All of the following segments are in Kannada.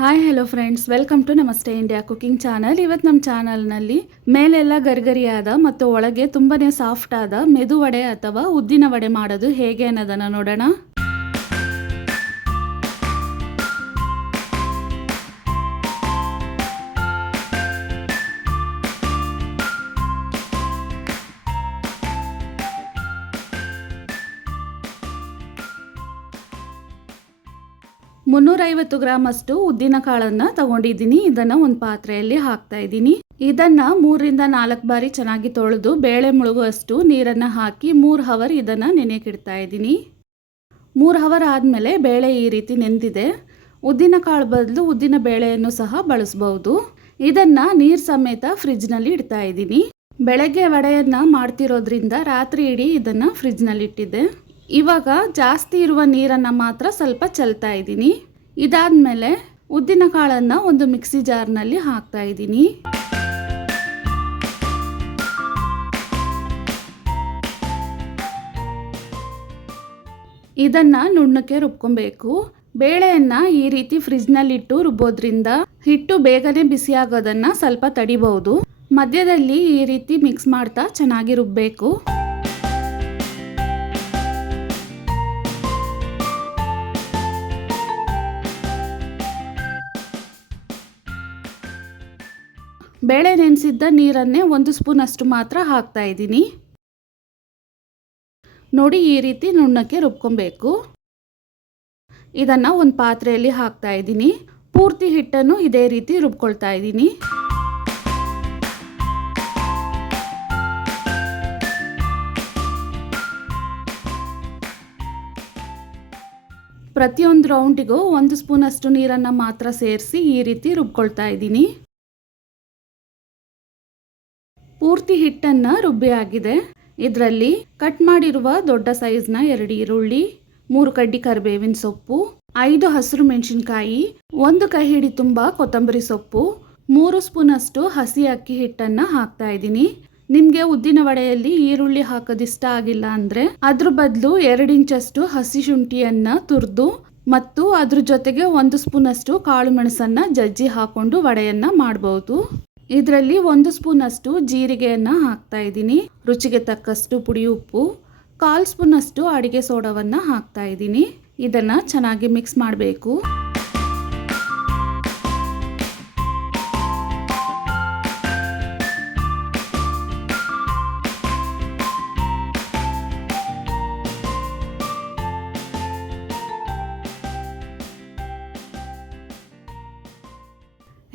Hi hello friends, welcome to Namaste India cooking channel. ಇವತ್ತು ನಮ್ಮ ಚಾನಲ್ನಲ್ಲಿ ಮೇಲೆಲ್ಲ ಗರಿಗರಿಯಾದ ಮತ್ತು ಒಳಗೆ ತುಂಬಾ ಸಾಫ್ಟ್ ಆದ ಮೆದು ವಡೆ ಅಥವಾ ಉದ್ದಿನ ವಡೆ ಮಾಡೋದು ಹೇಗೆ ಅನ್ನೋದನ್ನು ನೋಡೋಣ. ಮುನ್ನೂರೈವತ್ತು ಗ್ರಾಮ್ ಅಷ್ಟು ಉದ್ದಿನ ಕಾಳನ್ನು ತಗೊಂಡಿದ್ದೀನಿ. ಇದನ್ನು ಒಂದು ಪಾತ್ರೆಯಲ್ಲಿ ಹಾಕ್ತಾ ಇದ್ದೀನಿ. ಇದನ್ನು 3ರಿಂದ 4 ಬಾರಿ ಚೆನ್ನಾಗಿ ತೊಳೆದು ಬೇಳೆ ಮುಳುಗುವಷ್ಟು ನೀರನ್ನು ಹಾಕಿ 3 ಅವರ್ ಇದನ್ನು ನೆನೆಯಕ್ಕಿಡ್ತಾ ಇದ್ದೀನಿ. 3 ಅವರ್ ಆದಮೇಲೆ ಬೇಳೆ ಈ ರೀತಿ ನೆಂದಿದೆ. ಉದ್ದಿನ ಕಾಳು ಬದಲು ಉದ್ದಿನ ಬೇಳೆಯನ್ನು ಸಹ ಬಳಸ್ಬೋದು. ಇದನ್ನು ನೀರು ಸಮೇತ ಫ್ರಿಜ್ನಲ್ಲಿ ಇಡ್ತಾ ಇದ್ದೀನಿ. ಬೆಳಗ್ಗೆ ವಡೆಯನ್ನು ಮಾಡ್ತಿರೋದ್ರಿಂದ ರಾತ್ರಿ ಇಡೀ ಇದನ್ನು ಫ್ರಿಜ್ನಲ್ಲಿ ಇಟ್ಟಿದ್ದೆ. ಇವಾಗ ಜಾಸ್ತಿ ಇರುವ ನೀರನ್ನು ಮಾತ್ರ ಸ್ವಲ್ಪ ಚೆಲ್ತಾ ಇದ್ದೀನಿ. ಇದಾದಮೇಲೆ ಉದ್ದಿನ ಕಾಳನ್ನು ಒಂದು ಮಿಕ್ಸಿ ಜಾರ್ನಲ್ಲಿ ಹಾಕ್ತಾ ಇದ್ದೀನಿ. ಇದನ್ನು ನುಣ್ಣಕ್ಕೆ ರುಬ್ಕೊಬೇಕು. ಬೇಳೆಯನ್ನು ಈ ರೀತಿ ಫ್ರಿಜ್ನಲ್ಲಿಟ್ಟು ರುಬ್ಬೋದ್ರಿಂದ ಹಿಟ್ಟು ಬೇಗನೆ ಬಿಸಿ ಆಗೋದನ್ನು ಸ್ವಲ್ಪ ತಡಿಬಹುದು. ಮಧ್ಯದಲ್ಲಿ ಈ ರೀತಿ ಮಿಕ್ಸ್ ಮಾಡ್ತಾ ಚೆನ್ನಾಗಿ ರುಬ್ಬಬೇಕು. ಬೇಳೆ ನೆನೆಸಿದ್ದ ನೀರನ್ನೇ 1 ಸ್ಪೂನ್ ಅಷ್ಟು ಮಾತ್ರ ಹಾಕ್ತಾ ಇದ್ದೀನಿ. ನೋಡಿ, ಈ ರೀತಿ ನುಣ್ಣಕ್ಕೆ ರುಬ್ಕೊಬೇಕು. ಇದನ್ನು ಒಂದು ಪಾತ್ರೆಯಲ್ಲಿ ಹಾಕ್ತಾ ಇದ್ದೀನಿ. ಪೂರ್ತಿ ಹಿಟ್ಟನ್ನು ಇದೇ ರೀತಿ ರುಬ್ಕೊಳ್ತಾ ಇದ್ದೀನಿ. ಪ್ರತಿಯೊಂದು ರೌಂಡಿಗೂ 1 ಸ್ಪೂನ್ ಅಷ್ಟು ನೀರನ್ನು ಮಾತ್ರ ಸೇರಿಸಿ ಈ ರೀತಿ ರುಬ್ಕೊಳ್ತಾ ಇದ್ದೀನಿ. ಪೂರ್ತಿ ಹಿಟ್ಟನ್ನು ರುಬ್ಬಿ ಆಗಿದೆ. ಇದರಲ್ಲಿ ಕಟ್ ಮಾಡಿರುವ ದೊಡ್ಡ ಸೈಜ್ನ 2 ಈರುಳ್ಳಿ, 3 ಕಡ್ಡಿ ಕರಿಬೇವಿನ ಸೊಪ್ಪು, 5 ಹಸಿರು ಮೆಣಸಿನಕಾಯಿ, 1 ಕೈ ಹಿಡಿ ತುಂಬ ಕೊತ್ತಂಬರಿ ಸೊಪ್ಪು, 3 ಸ್ಪೂನ್ ಅಷ್ಟು ಹಸಿ ಅಕ್ಕಿ ಹಿಟ್ಟನ್ನು ಹಾಕ್ತಾ ಇದ್ದೀನಿ. ನಿಮಗೆ ಉದ್ದಿನ ವಡೆಯಲ್ಲಿ ಈರುಳ್ಳಿ ಹಾಕೋದು ಇಷ್ಟ ಆಗಿಲ್ಲ ಅಂದರೆ ಅದ್ರ ಬದಲು 2 ಇಂಚಷ್ಟು ಹಸಿ ಶುಂಠಿಯನ್ನು ತುರಿದು ಮತ್ತು ಅದ್ರ ಜೊತೆಗೆ 1 ಸ್ಪೂನ್ ಅಷ್ಟು ಕಾಳು ಮೆಣಸನ್ನು ಜಜ್ಜಿ ಹಾಕೊಂಡು ವಡೆಯನ್ನು ಮಾಡಬಹುದು. ಇದರಲ್ಲಿ 1 ಸ್ಪೂನ್ ಅಷ್ಟು ಜೀರಿಗೆಯನ್ನು ಹಾಕ್ತಾ ಇದ್ದೀನಿ. ರುಚಿಗೆ ತಕ್ಕಷ್ಟು ಪುಡಿ ಉಪ್ಪು, 1/4 ಸ್ಪೂನ್ ಅಷ್ಟು ಅಡಿಗೆ ಸೋಡಾವನ್ನು ಹಾಕ್ತಾ ಇದ್ದೀನಿ. ಇದನ್ನು ಚೆನ್ನಾಗಿ ಮಿಕ್ಸ್ ಮಾಡಬೇಕು.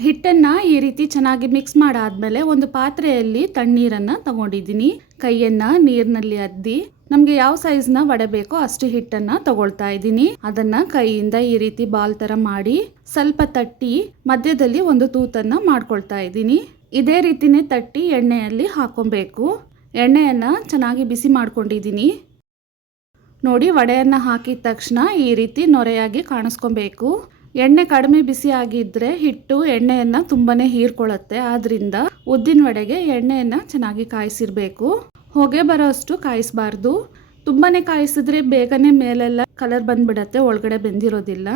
ಹಿಟ್ಟನ್ನು ಈ ರೀತಿ ಚೆನ್ನಾಗಿ ಮಿಕ್ಸ್ ಮಾಡಾದ್ಮೇಲೆ ಒಂದು ಪಾತ್ರೆಯಲ್ಲಿ ತಣ್ಣೀರನ್ನು ತಗೊಂಡಿದ್ದೀನಿ. ಕೈಯನ್ನು ನೀರಿನಲ್ಲಿ ಅದ್ದಿ ನಮಗೆ ಯಾವ ಸೈಜ್ನ ವಡೆ ಬೇಕೋ ಅಷ್ಟು ಹಿಟ್ಟನ್ನು ತಗೊಳ್ತಾ ಇದ್ದೀನಿ. ಅದನ್ನು ಕೈಯಿಂದ ಈ ರೀತಿ ಬಾಲ್ ಥರ ಮಾಡಿ ಸ್ವಲ್ಪ ತಟ್ಟಿ ಮಧ್ಯದಲ್ಲಿ ಒಂದು ತೂತನ್ನು ಮಾಡ್ಕೊಳ್ತಾ ಇದ್ದೀನಿ. ಇದೇ ರೀತಿನೇ ತಟ್ಟಿ ಎಣ್ಣೆಯಲ್ಲಿ ಹಾಕೊಬೇಕು. ಎಣ್ಣೆಯನ್ನು ಚೆನ್ನಾಗಿ ಬಿಸಿ ಮಾಡ್ಕೊಂಡಿದ್ದೀನಿ. ನೋಡಿ, ವಡೆಯನ್ನು ಹಾಕಿದ ತಕ್ಷಣ ಈ ರೀತಿ ನೊರೆಯಾಗಿ ಕಾಣಿಸ್ಕೊಬೇಕು. ಎಣ್ಣೆ ಕಡಿಮೆ ಬಿಸಿ ಆಗಿದ್ದರೆ ಹಿಟ್ಟು ಎಣ್ಣೆಯನ್ನು ತುಂಬಾ ಹೀರ್ಕೊಳ್ಳುತ್ತೆ. ಆದ್ದರಿಂದ ಉದ್ದಿನ ವಡೆಗೆ ಎಣ್ಣೆಯನ್ನು ಚೆನ್ನಾಗಿ ಕಾಯಿಸಿರಬೇಕು. ಹೊಗೆ ಬರೋ ಅಷ್ಟು ಕಾಯಿಸಬಾರ್ದು. ತುಂಬಾ ಕಾಯಿಸಿದ್ರೆ ಬೇಗನೆ ಮೇಲೆಲ್ಲ ಕಲರ್ ಬಂದ್ಬಿಡತ್ತೆ, ಒಳಗಡೆ ಬೆಂದಿರೋದಿಲ್ಲ.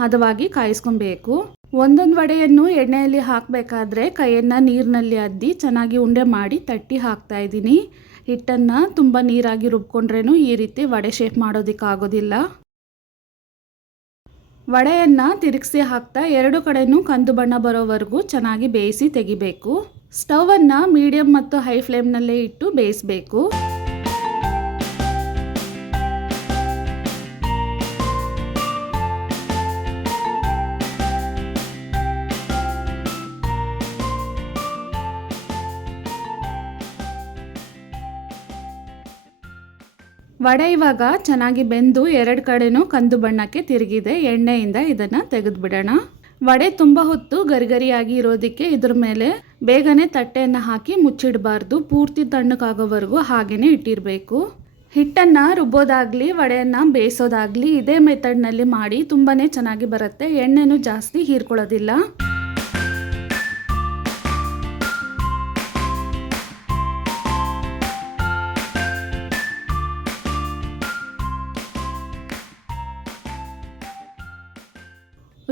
ಹದವಾಗಿ ಕಾಯಿಸ್ಕೊಬೇಕು. ಒಂದೊಂದು ವಡೆಯನ್ನು ಎಣ್ಣೆಯಲ್ಲಿ ಹಾಕಬೇಕಾದ್ರೆ ಕೈಯನ್ನು ನೀರಿನಲ್ಲಿ ಅದ್ದಿ ಚೆನ್ನಾಗಿ ಉಂಡೆ ಮಾಡಿ ತಟ್ಟಿ ಹಾಕ್ತಾ ಇದ್ದೀನಿ. ಹಿಟ್ಟನ್ನು ತುಂಬ ನೀರಾಗಿ ರುಬ್ಕೊಂಡ್ರೇನು ಈ ರೀತಿ ವಡೆ ಶೇಪ್ ಮಾಡೋದಕ್ಕಾಗೋದಿಲ್ಲ. ವಡೆಯನ್ನು ತಿರುಗಿಸಿ ಹಾಕ್ತಾ 2 ಕಡೆನೂ ಕಂದು ಬಣ್ಣ ಬರೋವರೆಗೂ ಚೆನ್ನಾಗಿ ಬೇಯಿಸಿ ತೆಗಿಬೇಕು. ಸ್ಟವನ್ನು ಮೀಡಿಯಂ ಮತ್ತು ಹೈ ಫ್ಲೇಮ್ನಲ್ಲೇ ಇಟ್ಟು ಬೇಯಿಸಬೇಕು. ವಡೆ ಇವಾಗ ಚೆನ್ನಾಗಿ ಬೆಂದು 2 ಕಡೆನೂ ಕಂದು ಬಣ್ಣಕ್ಕೆ ತಿರುಗಿದೆ. ಎಣ್ಣೆಯಿಂದ ಇದನ್ನು ತೆಗೆದುಬಿಡೋಣ. ವಡೆ ತುಂಬ ಹೊತ್ತು ಗರಿಗರಿಯಾಗಿ ಇರೋದಕ್ಕೆ ಇದ್ರ ಮೇಲೆ ಬೇಗನೆ ತಟ್ಟೆಯನ್ನು ಹಾಕಿ ಮುಚ್ಚಿಡಬಾರ್ದು. ಪೂರ್ತಿ ತಣ್ಣಕ್ಕಾಗೋವರೆಗೂ ಹಾಗೇ ಇಟ್ಟಿರಬೇಕು. ಹಿಟ್ಟನ್ನು ರುಬ್ಬೋದಾಗಲಿ ವಡೆಯನ್ನು ಬೇಯಿಸೋದಾಗಲಿ ಇದೇ ಮೆಥಡ್ನಲ್ಲಿ ಮಾಡಿ ತುಂಬಾ ಚೆನ್ನಾಗಿ ಬರುತ್ತೆ. ಎಣ್ಣೆನೂ ಜಾಸ್ತಿ ಹೀರ್ಕೊಳ್ಳೋದಿಲ್ಲ.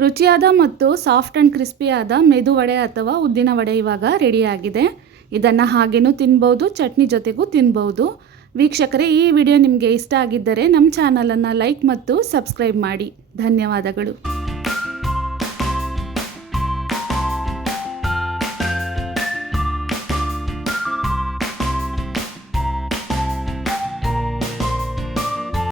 ರುಚಿಯಾದ ಮತ್ತು ಸಾಫ್ಟ್ ಆ್ಯಂಡ್ ಕ್ರಿಸ್ಪಿಯಾದ ಮೆದು ವಡೆ ಅಥವಾ ಉದ್ದಿನ ವಡೆ ಇವಾಗ ರೆಡಿಯಾಗಿದೆ. ಇದನ್ನು ಹಾಗೇನೂ ತಿನ್ಬೋದು, ಚಟ್ನಿ ಜೊತೆಗೂ ತಿನ್ಬೋದು. ವೀಕ್ಷಕರೇ, ಈ ವಿಡಿಯೋ ನಿಮಗೆ ಇಷ್ಟ ಆಗಿದ್ದರೆ ನಮ್ಮ ಚಾನಲನ್ನು ಲೈಕ್ ಮತ್ತು ಸಬ್ಸ್ಕ್ರೈಬ್ ಮಾಡಿ. ಧನ್ಯವಾದಗಳು.